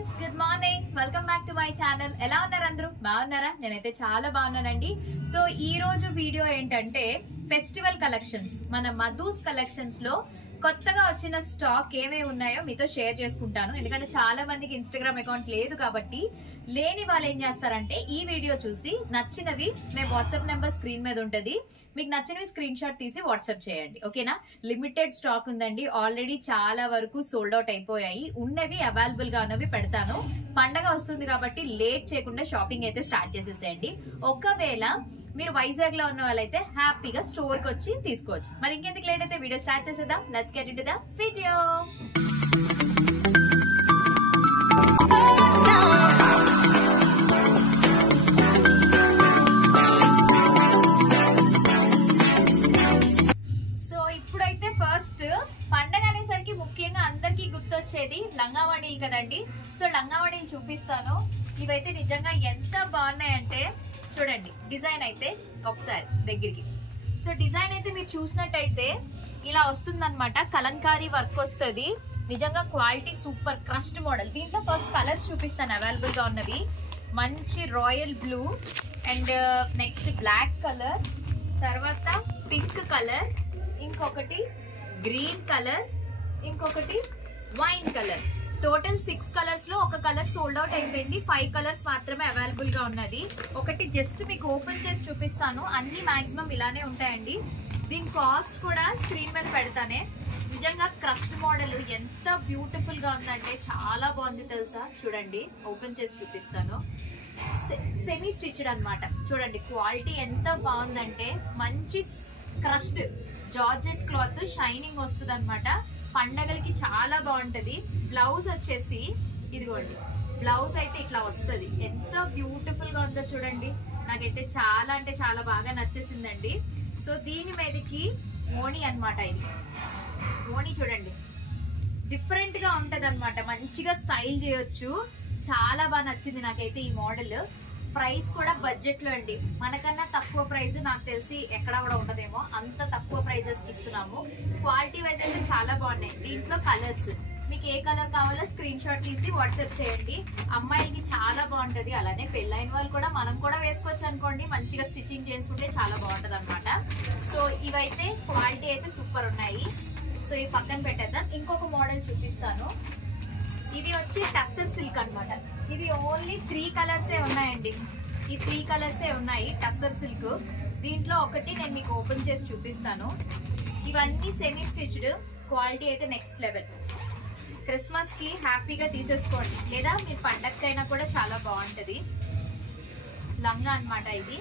Friends, good morning. Welcome back to my channel. ఎలా ఉన్నారు అందరూ? బాగున్నారా? నేనైతే చాలా బాగున్నానండి. సో ఈ రోజు వీడియో ఏంటంటే ఫెస్టివల్ కలెక్షన్స్, మన మధుస్ కలెక్షన్స్ లో కొత్తగా వచ్చిన స్టాక్ ఏమేమి ఉన్నాయో మీతో షేర్ చేసుకుంటాను. ఎందుకంటే చాలా మందికి ఇన్స్టాగ్రామ్ అకౌంట్ లేదు కాబట్టి లేని వాళ్ళు ఏం చేస్తారంటే ఈ వీడియో చూసి నచ్చినవి మేము వాట్సాప్ నెంబర్ స్క్రీన్ మీద ఉంటుంది, మీకు నచ్చినవి స్క్రీన్ షాట్ తీసి వాట్సాప్ చేయండి. ఓకేనా? లిమిటెడ్ స్టాక్ ఉందండి. ఆల్రెడీ చాలా వరకు సోల్డ్ అవుట్ అయిపోయాయి. ఉన్నవి అవైలబుల్ గా ఉన్నవి పెడతాను. పండగ వస్తుంది కాబట్టి లేట్ చేయకుండా షాపింగ్ అయితే స్టార్ట్ చేసేసేయండి. ఒకవేళ మీరు వైజాగ్ లో ఉన్న వాళ్ళైతే హ్యాపీగా స్టోర్ కి వచ్చి తీసుకోవచ్చు. మరి ఇంకెందుకు లేట్ అయితే వీడియో స్టార్ట్ చేసేద్దాం. Let's get into the video. So ఇప్పుడైతే ఫస్ట్ పండగ అనేసరికి ముఖ్యంగా అందరికి గుర్తొచ్చేది లంగావణీలు కదండి. సో లంగావణీలు చూపిస్తాను. ఇవైతే నిజంగా ఎంత బాగున్నాయంటే చూడండి. డిజైన్ అయితే ఒకసారి దగ్గరికి. సో డిజైన్ అయితే మీరు చూసినట్టయితే ఇలా వస్తుంది అనమాట. కలంకారీ వర్క్ వస్తుంది. నిజంగా క్వాలిటీ సూపర్. Crust model. దీంట్లో ఫస్ట్ కలర్స్ చూపిస్తాను అవైలబుల్ గా ఉన్నవి. మంచి royal blue and next black colour, తర్వాత పింక్ కలర్, ఇంకొకటి గ్రీన్ కలర్, ఇంకొకటి వైన్ కలర్. టోటల్ 6 కలర్స్ లో ఒక కలర్ సోల్డ్ అవుట్ అయిపోయింది. 5 కలర్స్ మాత్రమే అవైలబుల్ గా ఉన్నది. ఒకటి జస్ట్ మీకు ఓపెన్ చేసి చూపిస్తాను. అన్ని మాక్సిమం ఇలానే ఉంటాయండి. దీని కాస్ట్ కూడా స్క్రీన్ మీద పెడతానే. నిజంగా క్రస్ట్ మోడల్ ఎంత బ్యూటిఫుల్ గా ఉందంటే చాలా బాగుంది తెలుసా. చూడండి, ఓపెన్ చేసి చూపిస్తాను. సెమీ స్టిచ్డ్ అన్నమాట. చూడండి క్వాలిటీ ఎంత బాగుందంటే మంచి క్రస్ట్ జార్జెట్ క్లాత్, షైనింగ్ వస్తుంది అనమాట. పండగలకి చాలా బాగుంటది. బ్లౌజ్ వచ్చేసి ఇదిగోండి. బ్లౌజ్ అయితే ఇట్లా వస్తుంది. ఎంత బ్యూటిఫుల్ గా ఉందో చూడండి. నాకైతే చాలా అంటే చాలా బాగా నచ్చేసిందండి. సో దీని మీదకి ఓణి అన్నమాట. ఇది ఓణి చూడండి, డిఫరెంట్ గా ఉంటది అనమాట. మంచిగా స్టైల్ చేయొచ్చు. చాలా బాగా నచ్చింది నాకైతే ఈ మోడల్. ప్రైస్ కూడా బడ్జెట్ లో అండి. మనకన్నా తక్కువ ప్రైస్ నాకు తెలిసి ఎక్కడా కూడా ఉండదేమో, అంత తక్కువ ప్రైజెస్ కి ఇస్తున్నాము. క్వాలిటీ వైజ్ అయితే చాలా బాగున్నాయి. దీంట్లో కలర్స్ మీకు ఏ కలర్ కావాలో స్క్రీన్ షాట్ తీసి వాట్సాప్ చేయండి. అమ్మాయిలకి చాలా బాగుంటది. అలానే పెళ్ళైన వాళ్ళు కూడా మనం కూడా వేసుకోవచ్చు అనుకోండి. మంచిగా స్టిచ్చింగ్ చేసుకుంటే చాలా బాగుంటది అనమాట. సో ఇవైతే క్వాలిటీ అయితే సూపర్ ఉన్నాయి. సో ఇవి పక్కన పెట్టేద్దాం. ఇంకొక మోడల్ చూపిస్తాను. ఇది వచ్చి టస్సర్ సిల్క్ అన్నమాట. ఇవి ఓన్లీ 3 కలర్సే ఉన్నాయండి. ఈ 3 కలర్సే ఉన్నాయి టస్సర్ సిల్క్. దీంట్లో ఒకటి నేను మీకు ఓపెన్ చేసి చూపిస్తాను. ఇవన్నీ సెమీ స్టిచ్డ్. క్వాలిటీ అయితే నెక్స్ట్ లెవెల్. క్రిస్మస్ కి హ్యాపీగా తీసేసుకోండి, లేదా మీ పండగకైనా కూడా చాలా బాగుంటది. లంగా అన్నమాట. ఇది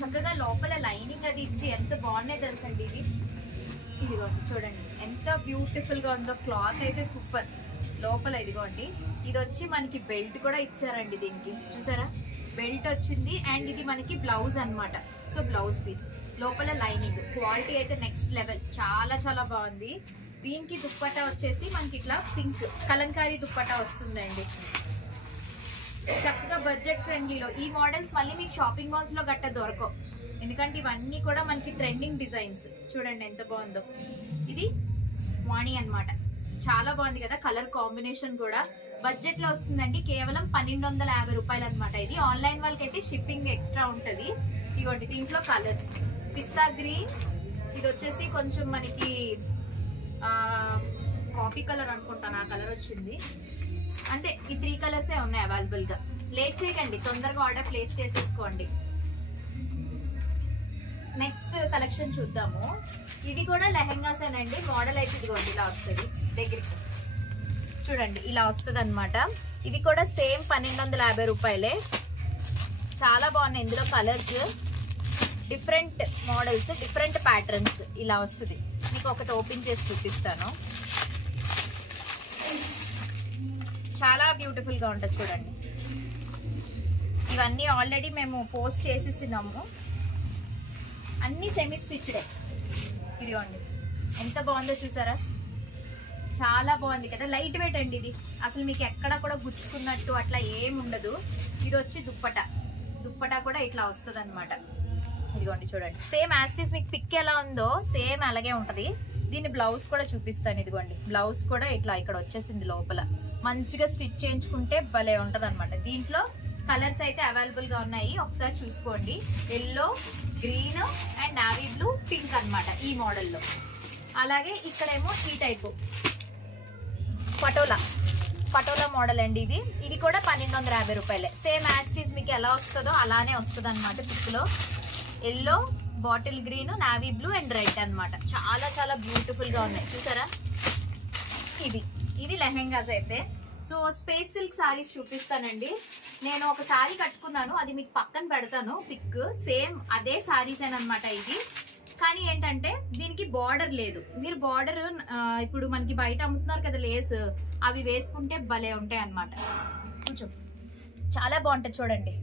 చక్కగా లోపల లైనింగ్ అది ఇచ్చి ఎంత బాగున్నాయి తెలుసండి ఇవి. ఇదిగోండి చూడండి ఎంత బ్యూటిఫుల్ గా ఉందో. క్లాత్ అయితే సూపర్. లోపల ఇదిగోండి. ఇది వచ్చి మనకి బెల్ట్ కూడా ఇచ్చారండి. దీనికి చూసారా బెల్ట్ వచ్చింది. అండ్ ఇది మనకి బ్లౌజ్ అన్నమాట. సో బ్లౌజ్ పీస్, లోపల లైనింగ్. క్వాలిటీ అయితే నెక్స్ట్ లెవెల్. చాలా చాలా బాగుంది. దీనికి దుప్పట్టా వచ్చేసి మనకి ఇట్లా పింక్ కలంకారీ దుప్పట్టా వస్తుందండి. చక్కగా బడ్జెట్ ఫ్రెండ్లీలో ఈ మోడల్స్ మళ్ళీ మీకు షాపింగ్ మాల్స్ లో గట్ట దొరకవు. ఎందుకంటే ఇవన్నీ కూడా మనకి ట్రెండింగ్ డిజైన్స్. చూడండి ఎంత బాగుందో. ఇది వాణి అన్నమాట. చాలా బాగుంది కదా. కలర్ కాంబినేషన్ కూడా బడ్జెట్ లో వస్తుందండి. కేవలం 1250 రూపాయలు అనమాట. ఇది ఆన్లైన్ వాళ్ళకి అయితే షిప్పింగ్ ఎక్స్ట్రా ఉంటది. ఇగోండి దీంట్లో కలర్స్ పిస్తా గ్రీన్, ఇది వచ్చేసి కొంచెం మనకి కాఫీ కలర్ అనుకుంటాను, ఆ కలర్ వచ్చింది. అంతే, ఈ 3 కలర్సే ఉన్నాయి అవైలబుల్ గా. లేట్ చేయకండి, తొందరగా ఆర్డర్ ప్లేస్ చేసేసుకోండి. నెక్స్ట్ కలెక్షన్ చూద్దాము. ఇవి కూడా లెహెంగాస్ అండి. మోడల్ అయితే ఇదిగోండి ఇలా వస్తుంది. దగ్గరికి చూడండి ఇలా వస్తుంది అనమాట. ఇవి కూడా సేమ్ 1250 రూపాయలే. చాలా బాగున్నాయి. ఇందులో colours different models, different patterns ఇలా వస్తుంది. మీకు ఒకటి ఓపెన్ చేసి చూపిస్తాను. చాలా బ్యూటిఫుల్ గా ఉంటుంది చూడండి. ఇవన్నీ ఆల్రెడీ మేము పోస్ట్ చేసేసినాము. అన్ని సెమీ స్టిచ్డే. ఇదిగోండి ఎంత బాగుందో చూసారా. చాలా బాగుంది కదా. లైట్ వెయిట్ అండి ఇది. అసలు మీకు ఎక్కడ కూడా గుచ్చుకున్నట్టు అట్లా ఏం ఉండదు. ఇది వచ్చి దుప్పటా. దుప్పటా కూడా ఇట్లా వస్తుంది అనమాట. ఇదిగోండి చూడండి. సేమ్ యాస్టీస్ మీకు పిక్ ఎలా ఉందో సేమ్ అలాగే ఉంటది. దీని బ్లౌజ్ కూడా చూపిస్తాను. ఇదిగోండి బ్లౌజ్ కూడా ఇట్లా ఇక్కడ వచ్చేసింది లోపల. మంచిగా స్టిచ్ చేయించుకుంటే భలే ఉంటది అనమాట. దీంట్లో కలర్స్ అయితే అవైలబుల్ గా ఉన్నాయి, ఒకసారి చూసుకోండి. Yellow, green and navy blue, pink అన్నమాట ఈ మోడల్లో. అలాగే ఇక్కడేమో ఈ టైపు పటోలా మోడల్ అండి. ఇవి కూడా 1250 రూపాయలే. సేమ్ యాస్టీస్ మీకు ఎలా వస్తుందో అలానే వస్తుంది అనమాట. పిక్లో yellow, bottle green, navy blue and red అన్నమాట. చాలా చాలా బ్యూటిఫుల్ గా ఉన్నాయి చూసారా. ఇవి లెహెంగాస్ అయితే. సో స్పేస్ సిల్క్ సారీస్ చూపిస్తానండి. నేను ఒక సారీ కట్టుకున్నాను, అది మీకు పక్కన పెడతాను పిక్. సేమ్ అదే సారీస్ అనమాట ఇది. కానీ ఏంటంటే దీనికి బార్డర్ లేదు. మీరు బార్డర్ ఇప్పుడు మనకి బయట అమ్ముతున్నారు కదా లేస్, అవి వేసుకుంటే భలే ఉంటాయి అన్నమాట. కొంచెం చాలా బాగుంటుంది చూడండి.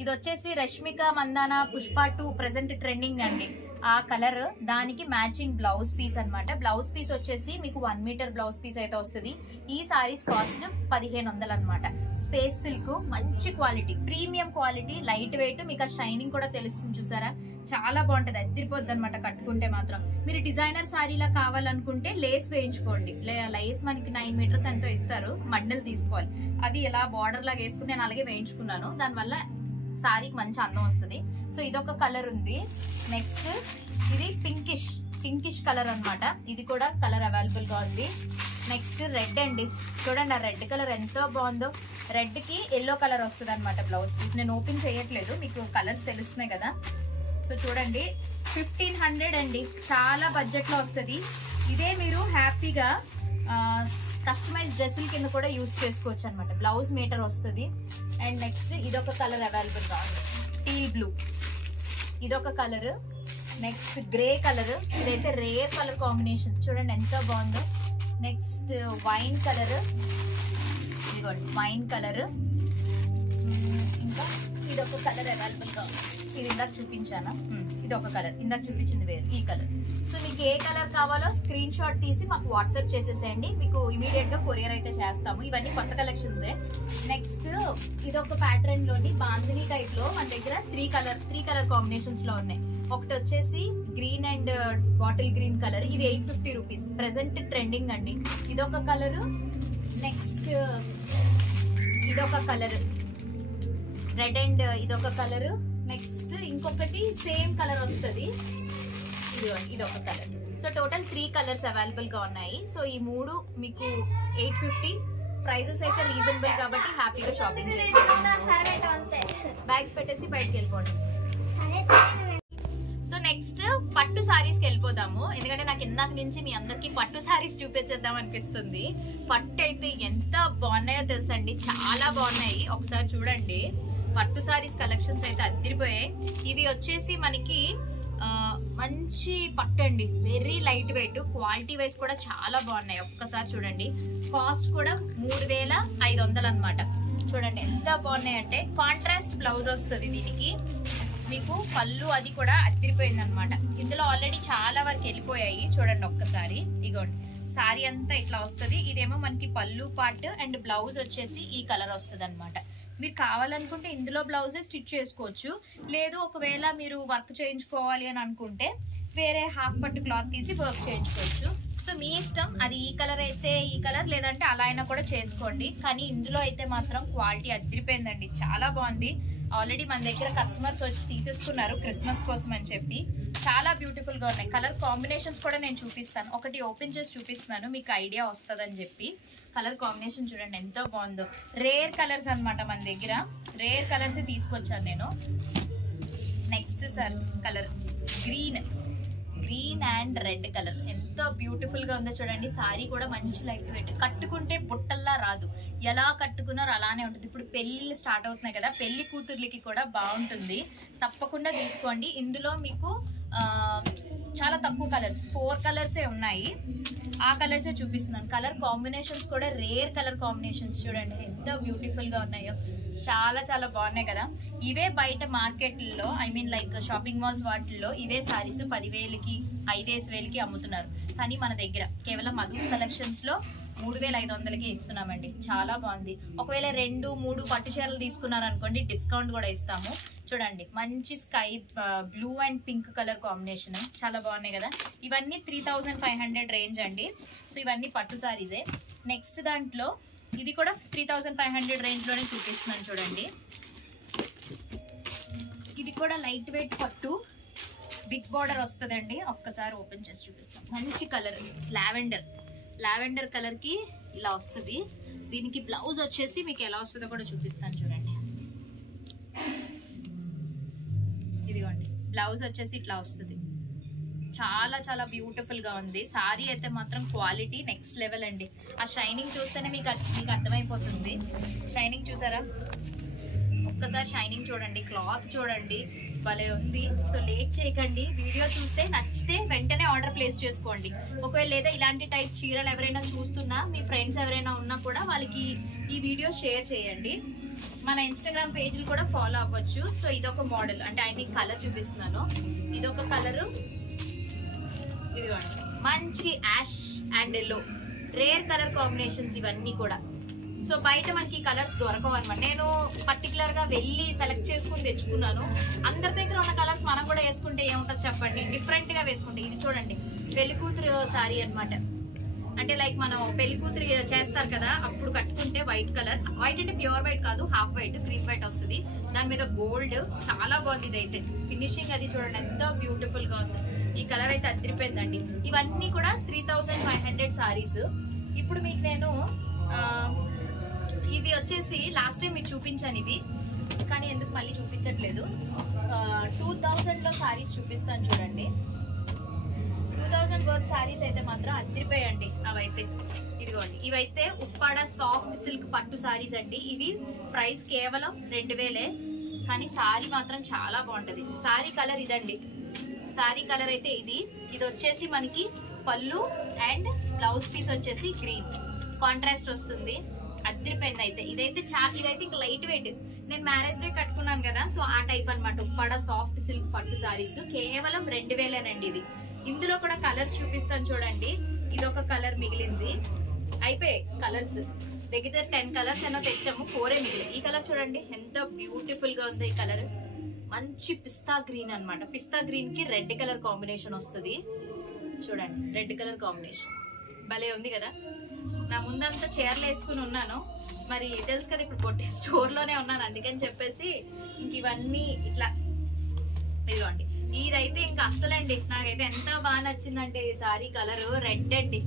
ఇది వచ్చేసి రష్మిక మందాన పుష్ప 2 ప్రెసెంట్ ట్రెండింగ్ అండి. ఆ కలర్ దానికి మ్యాచింగ్ బ్లౌజ్ పీస్ అన్నమాట. బ్లౌజ్ పీస్ వచ్చేసి మీకు 1 మీటర్ బ్లౌజ్ పీస్ అయితే వస్తుంది. ఈ సారీస్ కాస్ట్ 1500 అనమాట. స్పేస్ సిల్క్, మంచి quality, premium quality, light weight, మీకు ఆ షైనింగ్ కూడా తెలుస్తుంది చూసారా. చాలా బాగుంటది, అదిరిపోద్ది అనమాట కట్టుకుంటే మాత్రం. మీరు డిజైనర్ సారీలా కావాలనుకుంటే లేస్ వేయించుకోండి. లేస్ మనకి 9 మీటర్స్ ఎంతో ఇస్తారు, మడ్డలు తీసుకోవాలి. అది ఇలా బార్డర్ లాగా వేసుకుని నేను అలాగే వేయించుకున్నాను, దానివల్ల సారీకి మంచి అందం వస్తుంది. సో ఇదొక కలర్ ఉంది. నెక్స్ట్ ఇది పింకిష్ కలర్ అన్నమాట. ఇది కూడా కలర్ అవైలబుల్ గా ఉంది. నెక్స్ట్ రెడ్ అండి, చూడండి ఆ రెడ్ కలర్ ఎంతో బాగుందో. రెడ్ కి ఎల్లో కలర్ వస్తుంది అనమాట బ్లౌజ్ పీస్. నేను ఓపెన్ చేయట్లేదు, మీకు కలర్స్ తెలుస్తున్నాయి కదా. సో చూడండి 1500 అండి, చాలా బడ్జెట్ లో వస్తుంది. ఇదే మీరు హ్యాపీగా కస్టమైజ్ డ్రెస్సుల కింద కూడా యూజ్ చేసుకోవచ్చు అనమాట. బ్లౌజ్ మీటర్ వస్తుంది. అండ్ నెక్స్ట్ ఇదొక కలర్ అవైలబుల్ గా ఉంది, టీల్ బ్లూ. ఇదొక కలర్. నెక్స్ట్ గ్రే కలర్, ఇదైతే రేర్ కలర్ కాంబినేషన్, చూడండి ఎంత బాగుందో. నెక్స్ట్ వైన్ కలర్, ఇదిగోండి వైన్ కలర్. ఇంకా ఇదొక కలర్ అవైలబుల్ గా ఉంది, ఇది ఇందాక చూపించాను. ఇదొక కలర్, ఇందాక చూపించింది వేరు, ఈ కలర్. సో మీకు ఏ కలర్ కావాలో స్క్రీన్ షాట్ తీసి మాకు వాట్సాప్ చేసేసేయండి, మీకు ఇమీడియట్ గా కొరియర్ అయితే చేస్తాము. ఇవన్నీ కొత్త కలెక్షన్సే. నెక్స్ట్ ఇదొక ప్యాటర్న్ లోని బాందిని టైప్ లో మన దగ్గర త్రీ కలర్ కాంబినేషన్స్ లో ఉన్నాయి. ఒకటి వచ్చేసి green and bottle green colour, ఇవి 850 రూపీస్, ప్రెసెంట్ ట్రెండింగ్ అండి. ఇదొక కలర్. నెక్స్ట్ ఇదొక కలర్ రెడ్ అండ్ ఇదొక కలర్. నెక్స్ట్ ఇంకొకటి సేమ్ కలర్ వస్తుంది, ఇదొక colour. So total 3 colours available గా ఉన్నాయి. సో ఈ 3 మీకు 850. ప్రైజెస్ అయితే రీజనబుల్ కాబట్టి హ్యాపీగా షాపింగ్ చేసుకోండి. బ్యాగ్స్ పెట్టేసి బయటకు వెళ్ళిపోండి. సో నెక్స్ట్ పట్టు సారీస్కి వెళ్ళిపోదాము, ఎందుకంటే నాకు ఇందాక నుంచి మీ అందరికి పట్టు సారీస్ చూపించేద్దాం అనిపిస్తుంది. పట్టు అయితే ఎంత బాగున్నాయో తెలుసండి, చాలా బాగున్నాయి. ఒకసారి చూడండి, పట్టు సారీస్ కలెక్షన్స్ అయితే అదిరిపోయాయి. ఇవి వచ్చేసి మనకి మంచి పట్టు అండి, very light weight, quality wise కూడా చాలా బాగున్నాయి. ఒక్కసారి చూడండి, కాస్ట్ కూడా 3500 అనమాట. చూడండి ఎంత బాగున్నాయి అంటే. కాంట్రాస్ట్ బ్లౌజ్ వస్తుంది దీనికి, మీకు పళ్ళు అది కూడా అదిరిపోయింది అనమాట. ఇందులో ఆల్రెడీ చాలా వరకు వెళ్ళిపోయాయి, చూడండి ఒక్కసారి. ఇగోండి సారీ అంతా ఇట్లా వస్తుంది. ఇదేమో మనకి పళ్ళు పార్ట్ అండ్ బ్లౌజ్ వచ్చేసి ఈ కలర్ వస్తుంది అనమాట. మీరు కావాలనుకుంటే ఇందులో బ్లౌజే స్టిచ్ చేసుకోవచ్చు, లేదు ఒకవేళ మీరు వర్క్ చేయించుకోవాలి అని అనుకుంటే వేరే హాఫ్ పట్టు క్లాత్ తీసి వర్క్ చేయించుకోవచ్చు. సో మీ ఇష్టం, అది ఈ కలర్ అయితే ఈ కలర్, లేదంటే అలా అయినా కూడా చేసుకోండి. కానీ ఇందులో అయితే మాత్రం క్వాలిటీ అదిరిపోయిందండి, చాలా బాగుంది. ఆల్రెడీ మన దగ్గర కస్టమర్స్ వచ్చి తీసేసుకున్నారు క్రిస్మస్ కోసం అని చెప్పి. చాలా బ్యూటిఫుల్ గా ఉన్నాయి. కలర్ కాంబినేషన్స్ కూడా నేను చూపిస్తాను, ఒకటి ఓపెన్ చేసి చూపిస్తున్నాను, మీకు ఐడియా వస్తుందని చెప్పి. కలర్ కాంబినేషన్ చూడండి ఎంత బాగుందో. రేర్ కలర్స్ అనమాట, మన దగ్గర రేర్ కలర్స్ తీసుకొచ్చాను నేను. Next sir colour green and red colour, ఎంత బ్యూటిఫుల్ గా ఉందో చూడండి. సారీ కూడా మంచి లైట్ వెయిట్, కట్టుకుంటే బుట్టల్లా రాదు, ఎలా కట్టుకున్నారో అలానే ఉంటుంది. ఇప్పుడు పెళ్ళిళ్ళు స్టార్ట్ అవుతున్నాయి కదా, పెళ్లి కూతుర్లకి కూడా బాగుంటుంది, తప్పకుండా తీసుకోండి. ఇందులో మీకు చాలా తక్కువ కలర్స్, 4 కలర్సే ఉన్నాయి. ఆ కలర్సే చూపిస్తున్నాను. కలర్ కాంబినేషన్స్ కూడా రేర్ కలర్ కాంబినేషన్స్, చూడండి ఎంత బ్యూటిఫుల్ గా ఉన్నాయో. చాలా చాలా బాగున్నాయి కదా. ఇవే బయట మార్కెట్లో, I mean like shopping malls వాటిల్లో ఇవే సారీస్ 10,000కి 5,000కి అమ్ముతున్నారు. కానీ మన దగ్గర కేవలం మధుస్ కలెక్షన్స్ లో 3500కి ఇస్తున్నామండి. చాలా బాగుంది. ఒకవేళ 2-3 పట్టు చీరలు తీసుకున్నారనుకోండి, డిస్కౌంట్ కూడా ఇస్తాము. చూడండి మంచి sky blue and pink colour combination, చాలా బాగున్నాయి కదా. ఇవన్నీ 3500 రేంజ్ అండి. సో ఇవన్నీ పట్టు సారీసే. నెక్స్ట్ దాంట్లో ఇది కూడా 3500 రేంజ్ లోనే చూపిస్తున్నాను చూడండి. ఇది కూడా లైట్ వెయిట్ పట్టు, బిగ్ బార్డర్ వస్తుందండి. ఒక్కసారి ఓపెన్ చేసి చూపిస్తాం. మంచి కలర్ లావెండర్ కలర్ కి ఇలా వస్తుంది. దీనికి బ్లౌజ్ వచ్చేసి మీకు ఎలా వస్తుందో కూడా చూపిస్తాను చూడండి. ఇదిగోండి బ్లౌజ్ వచ్చేసి ఇట్లా వస్తుంది. చాలా చాలా బ్యూటిఫుల్ గా ఉంది. సారీ అయితే మాత్రం క్వాలిటీ నెక్స్ట్ లెవెల్ అండి. ఆ షైనింగ్ చూస్తేనే మీకు అర్థమైపోతుంది. షైనింగ్ చూసారా? ఒక్కసారి షైనింగ్ చూడండి, క్లాత్ చూడండి, భలే ఉంది. సో లేట్ చేయకండి, వీడియో చూస్తే నచ్చితే వెంటనే ఆర్డర్ ప్లేస్ చేసుకోండి. ఒకవేళ లేదా ఇలాంటి టైప్ చీరలు ఎవరైనా చూస్తున్నా, మీ ఫ్రెండ్స్ ఎవరైనా ఉన్నా కూడా వాళ్ళకి ఈ వీడియో షేర్ చేయండి. మన ఇన్స్టాగ్రామ్ పేజ్లు కూడా ఫాలో అవ్వచ్చు. సో ఇదొక మోడల్, అంటే ఐ మీన్ కలర్ చూపిస్తున్నాను. ఇదొక కలరు, ఇదిగోండి మంచి ash and yellow, rare colour combinations ఇవన్నీ కూడా. సో బయట మనకి కలర్స్ దొరకవు అనమాట. నేను పర్టికులర్ గా వెళ్ళి సెలెక్ట్ చేసుకుని తెచ్చుకున్నాను. అందరి దగ్గర ఉన్న కలర్స్ మనం కూడా వేసుకుంటే ఏముంటుంది చెప్పండి, డిఫరెంట్ గా వేసుకుంటే. ఇది చూడండి పెళ్లి కూతురు సారీ అనమాట. అంటే లైక్ మనం పెళ్లి కూతురు చేస్తారు కదా, అప్పుడు కట్టుకుంటే వైట్ కలర్, వైట్ అంటే ప్యూర్ వైట్ కాదు, హాఫ్ వైట్, క్రీమ్ వైట్ వస్తుంది. దాని మీద గోల్డ్, చాలా బాగుంది. ఇదైతే ఫినిషింగ్ అది చూడండి ఎంత బ్యూటిఫుల్ గా ఉంది. ఈ కలర్ అయితే అదిరిపోయిందండి. ఇవన్నీ కూడా 3500 సారీస్. ఇప్పుడు మీకు నేను ఇవి వచ్చేసి లాస్ట్ టైం మీకు చూపించాను ఇవి, కానీ ఎందుకు మళ్ళీ చూపించట్లేదు. 2000 లో సారీస్ చూపిస్తాను చూడండి. 2000 వర్త్ సారీస్ అయితే మాత్రం అదిరిపోయండి అవైతే. ఇదిగోండి ఇవైతే ఉప్పాడ సాఫ్ట్ సిల్క్ పట్టు సారీస్ అండి. ఇవి ప్రైస్ కేవలం 2000, కానీ సారీ మాత్రం చాలా బాగుంటది. సారీ కలర్ ఇదండి. సారీ కలర్ అయితే ఇది వచ్చేసి మనకి పళ్ళు అండ్ బ్లౌజ్ పీస్ వచ్చేసి గ్రీన్ కాంట్రాస్ట్ వస్తుంది. అదిరిపోయింది అయితే. ఇదైతే ఇంకా లైట్ వెయిట్. నేను మ్యారేజ్ డే కట్టుకున్నాను కదా, సో ఆ టైప్ అనమాట. ఉప్పాడ సాఫ్ట్ సిల్క్ పట్టు సారీస్ కేవలం 2000 ఇది. ఇందులో కూడా కలర్స్ చూపిస్తాను చూడండి. ఇదొక కలర్ మిగిలింది, అయిపోయాయి కలర్స్. దగ్గర 10 కలర్స్ ఏమో తెచ్చాము, 4 మిగిలి. ఈ కలర్ చూడండి ఎంత బ్యూటిఫుల్ గా ఉంది. ఈ కలర్ మంచి పిస్తా గ్రీన్ అనమాట. పిస్తా గ్రీన్ కి రెడ్ కలర్ కాంబినేషన్ వస్తుంది చూడండి. రెడ్ కలర్ కాంబినేషన్ భలే ఉంది కదా. నా ముందంతా చీరలు వేసుకుని ఉన్నాను, మరి తెలుసు కదా ఇప్పుడు కొట్టే స్టోర్ లోనే ఉన్నాను, అందుకని చెప్పేసి ఇంక ఇవన్నీ ఇట్లా. ఇదిగోండి ఇదైతే ఇంకా అస్సలండి నాకైతే ఎంత బాగా నచ్చిందంటే ఈ సారీ కలర్ రెడ్ అండి.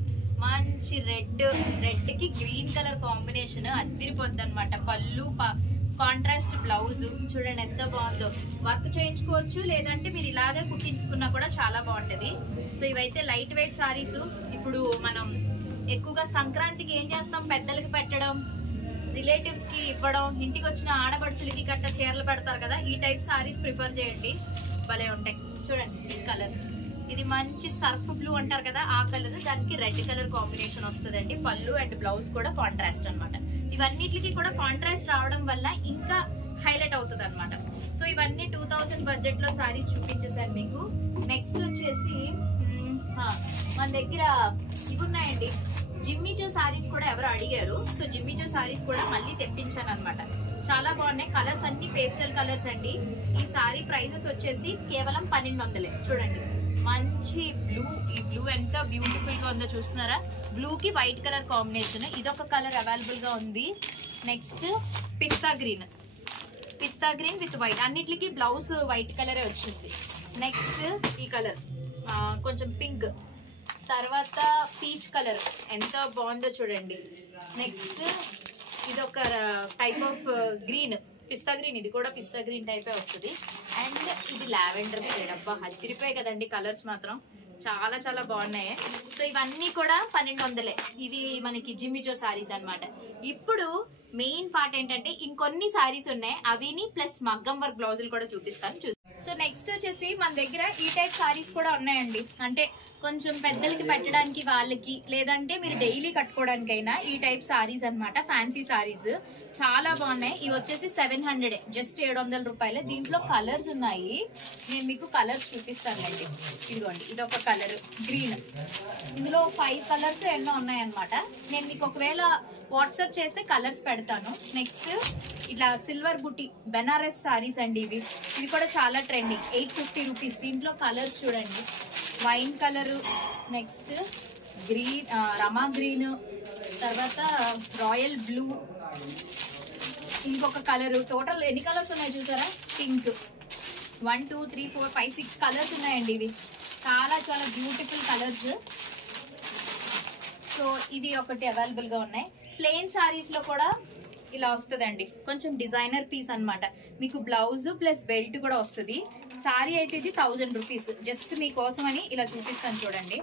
మంచి రెడ్ కి గ్రీన్ కలర్ కాంబినేషన్ అదిరిపోద్ది అనమాట. పళ్ళు కాంట్రాస్ట్ బ్లౌజ్ చూడండి ఎంత బాగుందో. వర్క్ చేయించుకోవచ్చు, లేదంటే మీరు ఇలాగే కుట్టించుకున్నా కూడా చాలా బాగుంటది. సో ఇవైతే లైట్ వెయిట్ సారీస్. ఇప్పుడు మనం ఎక్కువగా సంక్రాంతికి ఏం చేస్తాం, పెద్దలకి పెట్టడం, రిలేటివ్స్ కి ఇవ్వడం, ఇంటికి వచ్చిన ఆడపడుచులకి గట్ట చీరలు పెడతారు కదా, ఈ టైప్ సారీస్ ప్రిఫర్ చేయండి, భలే ఉంటాయి. చూడండి ఈ కలర్, ఇది మంచి సర్ఫ్ బ్లూ అంటారు కదా ఆ కలర్, దానికి రెడ్ కలర్ కాంబినేషన్ వస్తుందండి. పళ్ళు అండ్ బ్లౌజ్ కూడా కాంట్రాస్ట్ అనమాట. ఇవన్నిటికి కూడా కాంట్రాస్ట్ రావడం వల్ల ఇంకా హైలైట్ అవుతుంది అనమాట. సో ఇవన్నీ 2000 బడ్జెట్ లో సారీస్ చూపించేసాను మీకు. నెక్స్ట్ వచ్చేసి మన దగ్గర ఇవి ఉన్నాయండి, జిమ్మిచో సారీస్ కూడా ఎవరు అడిగారు. సో జిమ్మిచో సారీస్ కూడా మళ్ళీ తెప్పించాను అనమాట. చాలా బాగున్నాయి. కలర్స్ అన్ని పేస్టల్ కలర్స్ అండి. ఈ సారీ ప్రైజెస్ వచ్చేసి కేవలం 1200. చూడండి మంచి బ్లూ, ఈ బ్లూ ఎంత బ్యూటిఫుల్ గా ఉందో చూస్తున్నారా. బ్లూ కి వైట్ కలర్ కాంబినేషన్, ఇదొక కలర్ అవైలబుల్ గా ఉంది. Next pista green with white, అన్నిటికి బ్లౌజ్ వైట్ కలరే వచ్చింది. నెక్స్ట్ ఈ కలర్ కొంచెం పింక్, తర్వాత పీచ్ కలర్ ఎంత బాగుందో చూడండి. నెక్స్ట్ ఇదొక type of green, pista green, ఇది కూడా పిస్తా గ్రీన్ టైపే వస్తుంది. అండ్ ఇది లావెండర్ షేడ్. అబ్బా అదిరిపోయాయి కదండి కలర్స్ మాత్రం, చాలా చాలా బాగున్నాయి. సో ఇవన్నీ కూడా 1200. ఇవి మనకి జిమ్మిచో సారీస్ అన్నమాట. ఇప్పుడు మెయిన్ పార్ట్ ఏంటంటే ఇంకొన్ని సారీస్ ఉన్నాయి, అవిని ప్లస్ మగ్గం వర్క్ బ్లౌజులు కూడా చూపిస్తాను. సో నెక్స్ట్ వచ్చేసి మన దగ్గర ఈ టైప్ సారీస్ కూడా ఉన్నాయండి. అంటే కొంచెం పెద్దలకి పెట్టడానికి వాళ్ళకి, లేదంటే మీరు డైలీ కట్టుకోవడానికైనా ఈ టైప్ సారీస్ అనమాట. ఫ్యాన్సీ సారీస్ చాలా బాగున్నాయి. ఇవి వచ్చేసి 700, జస్ట్ 700 రూపాయలు. దీంట్లో కలర్స్ ఉన్నాయి, నేను మీకు కలర్స్ చూపిస్తానండి. ఇదిగోండి ఇదొక కలర్ గ్రీన్, ఇందులో 5 కలర్స్ ఎన్నో ఉన్నాయన్నమాట. నేను మీకు ఒకవేళ వాట్సాప్ చేస్తే కలర్స్ పెడతాను. నెక్స్ట్ ఇట్లా సిల్వర్ బుట్టి బెనారస్ సారీస్ అండి. ఇవి కూడా చాలా ట్రెండింగ్, 850 రూపీస్. దీంట్లో కలర్స్ చూడండి, వైన్ కలరు, నెక్స్ట్ గ్రీన్, రమా గ్రీన్, తర్వాత రాయల్ బ్లూ, ఇంకొక కలర్. టోటల్ ఎన్ని కలర్స్ ఉన్నాయి చూసారా? పింక్. 1 2 3 4 5 6 కలర్స్ ఉన్నాయండి. ఇవి చాలా చాలా బ్యూటిఫుల్ కలర్స్. సో ఇవి ఒకటి అవైలబుల్గా ఉన్నాయి. ప్లెయిన్ సారీస్లో కూడా ఇలా వస్తుందండి, కొంచెం డిజైనర్ పీస్ అనమాట. మీకు బ్లౌజ్ ప్లస్ బెల్ట్ కూడా వస్తుంది. సారీ అయితే ఇది 1000 రూపీస్. జస్ట్ మీకోసం అని ఇలా చూపిస్తాను చూడండి.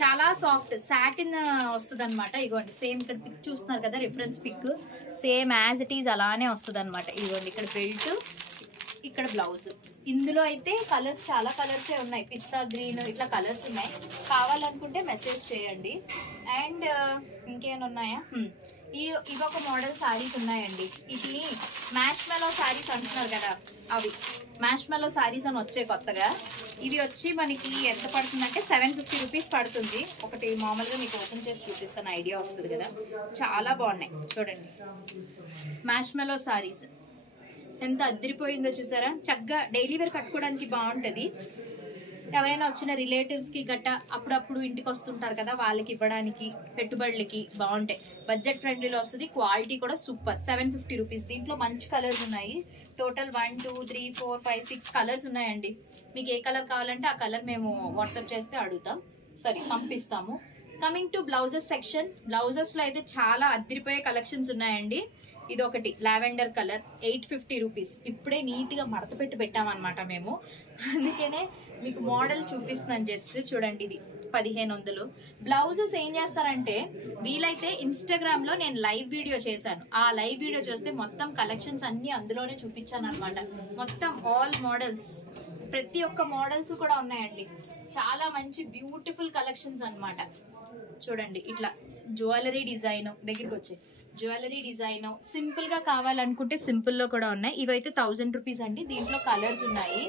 చాలా సాఫ్ట్ సాటిన్ వస్తుంది అనమాట. ఇగోండి సేమ్ ఇక్కడ పిక్ చూస్తున్నారు కదా, reference pic same as it is అలానే వస్తుంది అనమాట. ఇగోండి ఇక్కడ బెల్ట్, ఇక్కడ బ్లౌజ్. ఇందులో అయితే కలర్స్ చాలా కలర్సే ఉన్నాయి. పిస్తా గ్రీన్ ఇట్లా కలర్స్ ఉన్నాయి. కావాలనుకుంటే మెసేజ్ చేయండి. అండ్ ఇంకేమైనా ఉన్నాయా? ఇవొక మోడల్ శారీస్ ఉన్నాయండి. ఇది మ్యాష్ మెలో శారీస్ అంటున్నారు కదా, అవి మ్యాష్ మెలో శారీస్ అని వచ్చాయి కొత్తగా. ఇవి వచ్చి మనకి ఎంత పడుతుందంటే 750 రూపీస్ పడుతుంది. ఒకటి మామూలుగా మీకు ఓపెన్ చేసి చూపిస్తాను, ఐడియా వస్తుంది కదా. చాలా బాగున్నాయి చూడండి. మ్యాష్ మెలో శారీస్ ఎంత అద్దరిపోయిందో చూసారా. చక్కగా డైలీ వేర్ కట్టుకోవడానికి బాగుంటుంది. ఎవరైనా వచ్చిన రిలేటివ్స్కి గట్ట అప్పుడప్పుడు ఇంటికి వస్తుంటారు కదా, వాళ్ళకి ఇవ్వడానికి, పెట్టుబడులకి బాగుంటాయి. బడ్జెట్ ఫ్రెండ్లీలో వస్తుంది. క్వాలిటీ కూడా సూపర్. 750 రూపీస్. దీంట్లో మంచి కలర్స్ ఉన్నాయి. టోటల్ 1 2 3 4 5 6 కలర్స్ ఉన్నాయండి. మీకు ఏ కలర్ కావాలంటే ఆ కలర్ మేము వాట్సాప్ చేస్తే అడుగుతాం, సరే పంపిస్తాము. Coming to blouses section. బ్లౌజెస్లో అయితే చాలా అద్దరిపోయే కలెక్షన్స్ ఉన్నాయండి. ఇది ఒకటి లావెండర్ కలర్, 850 రూపీస్. ఇప్పుడే నీట్గా మడత పెట్టి పెట్టామన్నమాట మేము, అందుకనే మీకు మోడల్ చూపిస్తున్నాను. జస్ట్ చూడండి, ఇది 1500. బ్లౌజెస్ ఏం చేస్తారంటే, వీలైతే ఇన్స్టాగ్రామ్లో నేను లైవ్ వీడియో చేశాను. ఆ లైవ్ వీడియో చూస్తే మొత్తం కలెక్షన్స్ అన్నీ అందులోనే చూపించాను అనమాట. మొత్తం ఆల్ మోడల్స్, ప్రతి ఒక్క మోడల్స్ కూడా ఉన్నాయండి. చాలా మంచి బ్యూటిఫుల్ కలెక్షన్స్ అనమాట. చూడండి ఇట్లా జ్యువెలరీ డిజైన్ దగ్గరికి వచ్చాయి. జ్యువెలరీ డిజైన్ సింపుల్ గా కావాలనుకుంటే సింపుల్ లో కూడా ఉన్నాయి. ఇవైతే 1000 రూపీస్ అండి. దీంట్లో కలర్స్ ఉన్నాయి.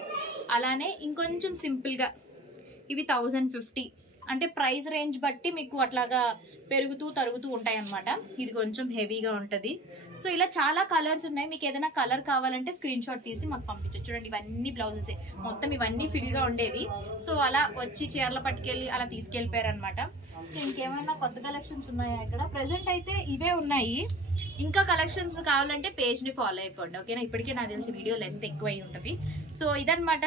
అలానే ఇంకొంచెం సింపుల్ గా ఇవి 1050. అంటే ప్రైస్ రేంజ్ బట్టి మీకు అట్లాగా పెరుగుతూ తరుగుతూ ఉంటాయి అన్నమాట. ఇది కొంచెం హెవీగా ఉంటుంది. సో ఇలా చాలా కలర్స్ ఉన్నాయి. మీకు ఏదైనా కలర్ కావాలంటే స్క్రీన్ షాట్ తీసి మాకు పంపించచ్చు. చూడండి ఇవన్నీ బ్లౌజెసే, మొత్తం ఇవన్నీ ఫిల్ గా ఉండేవి. సో అలా వచ్చి చీరలు పట్టుకెళ్ళి అలా తీసుకెళ్ళిపోయారు అనమాట. సో ఇంకేమైనా కొత్త కలెక్షన్స్ ఉన్నాయా ఇక్కడ? ప్రెసెంట్ అయితే ఇవే ఉన్నాయి. ఇంకా కలెక్షన్స్ కావాలంటే పేజ్ ని ఫాలో అయిపోండి, ఓకేనా? ఇప్పటికే నాకు తెలిసి వీడియో లెంత్ ఎక్కువ అయి ఉంటుంది. సో ఇదనమాట.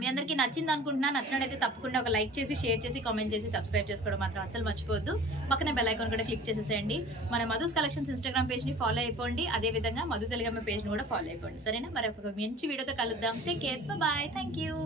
మీ అందరికీ నచ్చింది అనుకుంటున్నా. నచ్చినట్టయితే తప్పకుండా ఒక లైక్ చేసి, షేర్ చేసి, కామెంట్ చేసి, సబ్స్క్రైబ్ చేసుకోవడం మాత్రం అసలు మర్చిపోవద్దు. పక్కనే బెల్ ఐకాన్ కూడా క్లిక్ చేసేసేయండి. మన మధుస్ కలెక్షన్స్ ఇన్స్టాగ్రామ్ పేజ్ ని ఫాలో అయిపోండి. అదే విధంగా మధు తెలుగమ్మ పేజ్ ని కూడా ఫాలో అయిపోండి, సరేనా? మరి ఒక మంచి వీడియోతో కలుద్దాం. Take care, bye, thank you.